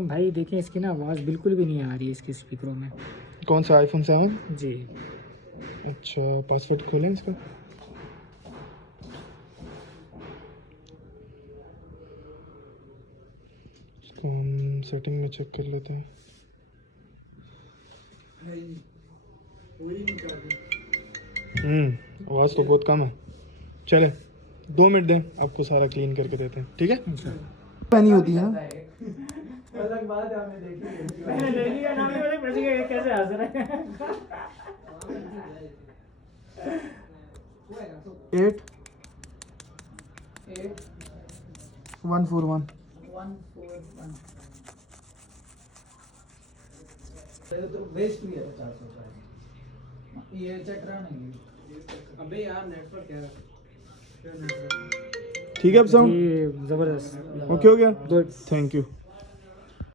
भाई देखिए इसकी ना आवाज़ बिल्कुल भी नहीं आ रही है इसके स्पीकरों में। कौन सा आईफोन 7? जी। अच्छा, पासवर्ड खोलें इसका। इसको हम सेटिंग में चेक कर लेते हैं। आवाज़ तो बहुत कम है। चले 2 मिनट दें, आपको सारा क्लीन करके देते हैं, ठीक है? पानी होती है ना। अलग बात है, हमने देखी मैंने देखी है ना, मुझे बच गए कैसे हंस रहे हैं। 8 141 तो वेस्ट भी है 400 ये चेक करा नहीं। अबे यार नेटवर्क है। ठीक है अब साउंड ये जबरदस्त। ओके हो गया। गुड। Thank you.